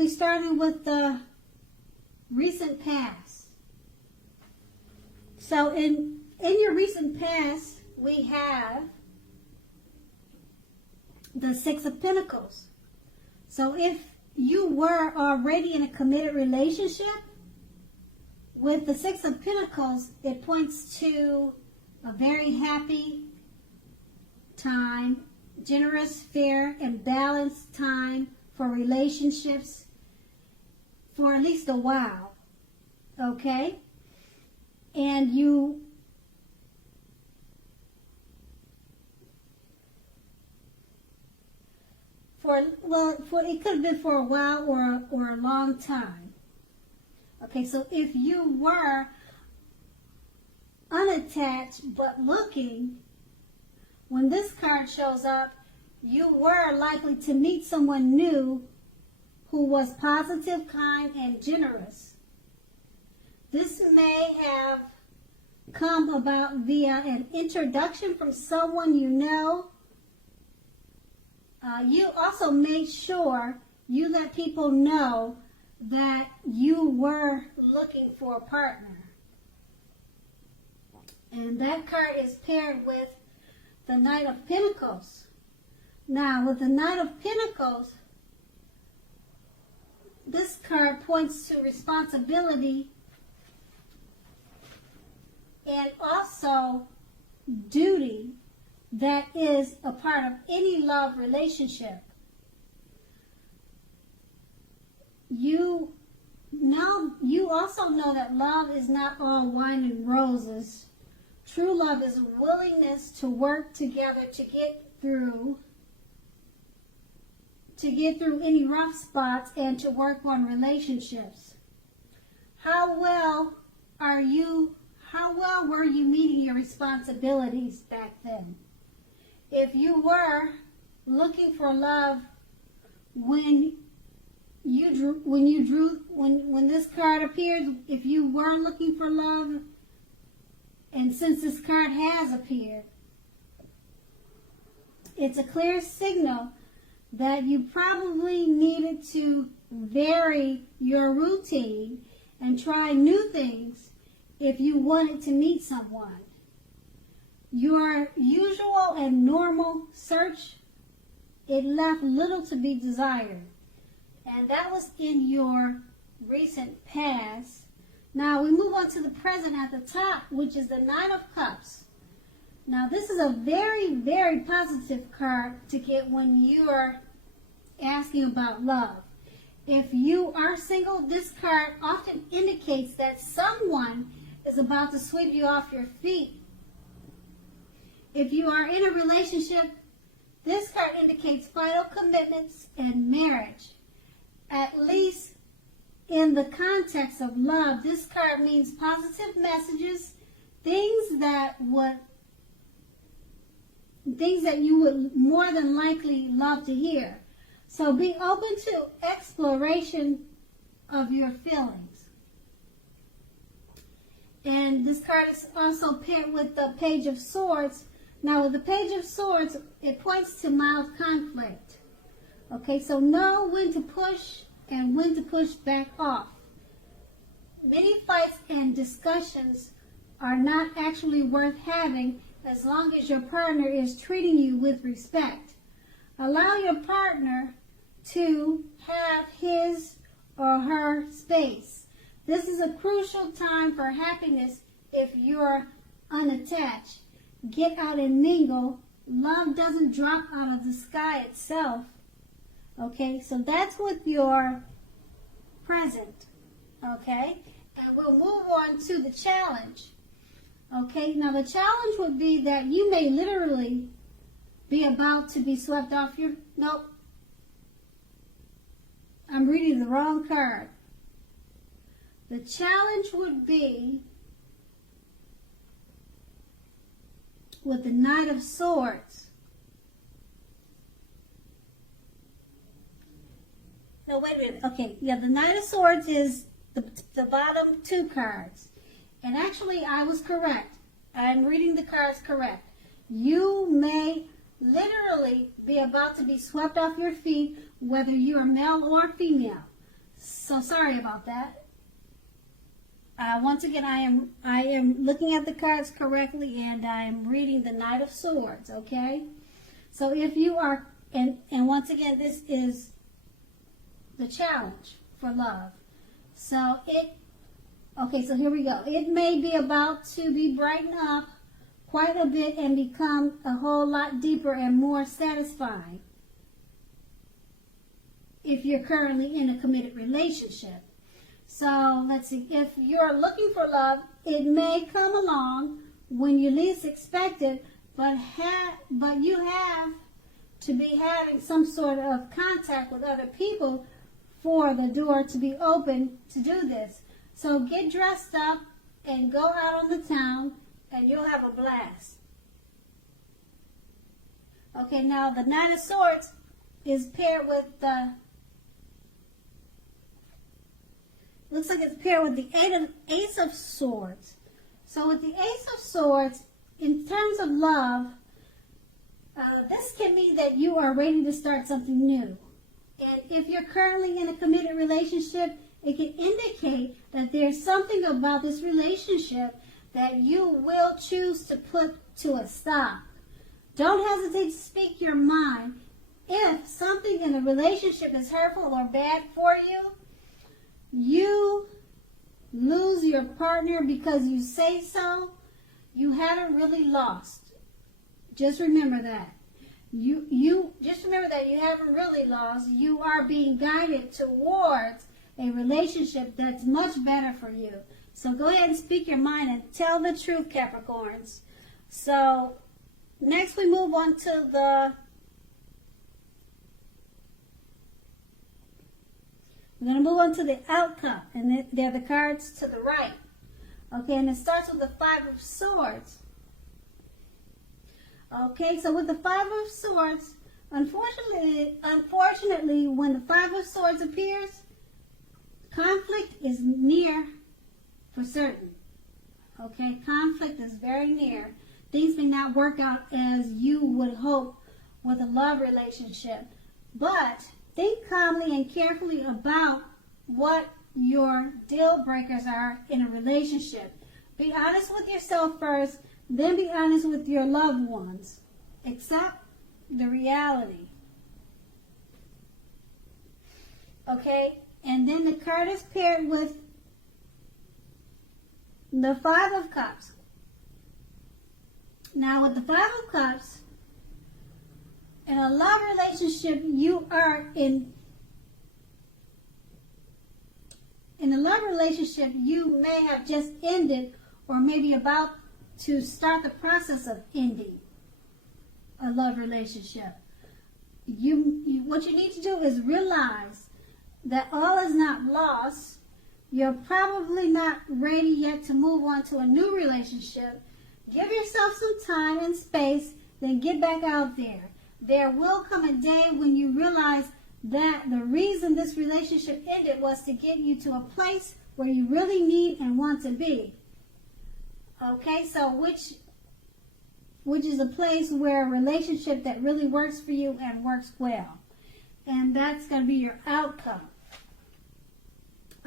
be starting with the recent past. So in your recent past, we have the Six of Pentacles. So if you were already in a committed relationship, with the Six of Pentacles, it points to a very happy time, generous, fair, and balanced time for relationships for at least a while, okay? And it could have been for a while or a long time. Okay, so if you were unattached but looking, when this card shows up, you were likely to meet someone new who was positive, kind, and generous. This may have come about via an introduction from someone you know. You also made sure you let people know that you were looking for a partner. And that card is paired with the Knight of Pentacles. Now, with the Knight of Pentacles, this card points to responsibility and also duty that is a part of any love relationship. You also know that love is not all wine and roses. True love is a willingness to work together to get through any rough spots and to work on relationships. How well were you meeting your responsibilities back then? If you were looking for love when this card appeared, if you were looking for love, and since this card has appeared, it's a clear signal that you probably needed to vary your routine and try new things if you wanted to meet someone. Your usual and normal search, it left little to be desired. And that was in your recent past. Now we move on to the present at the top, which is the Nine of Cups. Now this is a very, very positive card to get when you are asking about love. If you are single, this card often indicates that someone is about to sweep you off your feet. If you are in a relationship, this card indicates final commitments and marriage. At least in the context of love, this card means positive messages, things that you would more than likely love to hear. So be open to exploration of your feelings. And this card is also paired with the Page of Swords. Now with the Page of Swords, it points to mild conflict. Okay, so know when to push and when to push back off. Many fights and discussions are not actually worth having as long as your partner is treating you with respect. Allow your partner to have his or her space. This is a crucial time for happiness if you're unattached. Get out and mingle. Love doesn't drop out of the sky itself. Okay, so that's with your present. Okay, and we'll move on to the challenge. Okay, now the challenge would be that you may literally be about to be swept off your... Nope. I'm reading the wrong card. The challenge would be with the Knight of Swords. No, wait a minute. Okay, yeah, the Knight of Swords is the bottom two cards. And actually, I was correct. I'm reading the cards correct. You may literally be about to be swept off your feet, whether you are male or female. So sorry about that. Once again, I am looking at the cards correctly, and I am reading the Knight of Swords, okay? So if you are, and once again, this is the challenge for love. So okay, so here we go. It may be about to be brightened up quite a bit and become a whole lot deeper and more satisfying if you're currently in a committed relationship. So let's see, if you're looking for love, it may come along when you least expect it, but you have to be having some sort of contact with other people for the door to be open to do this. So get dressed up and go out on the town, and you'll have a blast. Okay, now the Knight of Swords is paired with the, looks like it's paired with the Ace of Swords. So with the Ace of Swords, in terms of love, this can mean that you are ready to start something new. And if you're currently in a committed relationship, it can indicate that there's something about this relationship that you will choose to put to a stop. Don't hesitate to speak your mind. If something in a relationship is hurtful or bad for you, you lose your partner because you say so, you haven't really lost. Just remember that. You just remember that you haven't really lost. You are being guided towards a relationship that's much better for you. So go ahead and speak your mind and tell the truth, Capricorns. So next we move on to we're going to move on to the outcome, and they're the cards to the right. Okay, and it starts with the Five of Swords. Okay, so with the Five of Swords, unfortunately, when the Five of Swords appears, conflict is near for certain. Okay, conflict is very near. Things may not work out as you would hope with a love relationship, but think calmly and carefully about what your deal breakers are in a relationship. Be honest with yourself first, then be honest with your loved ones. Accept the reality. Okay? And then the card is paired with the Five of Cups. Now with the Five of Cups, in a love relationship, you are in a love relationship, you may have just ended or maybe about to start the process of ending a love relationship. What you need to do is realize that all is not lost. You're probably not ready yet to move on to a new relationship. Give yourself some time and space, then get back out there. There will come a day when you realize that the reason this relationship ended was to get you to a place where you really need and want to be. Okay, so which is a place where a relationship that really works for you and works well. And that's going to be your outcome.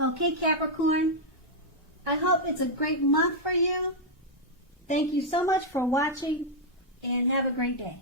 Okay, Capricorn, I hope it's a great month for you. Thank you so much for watching, and have a great day.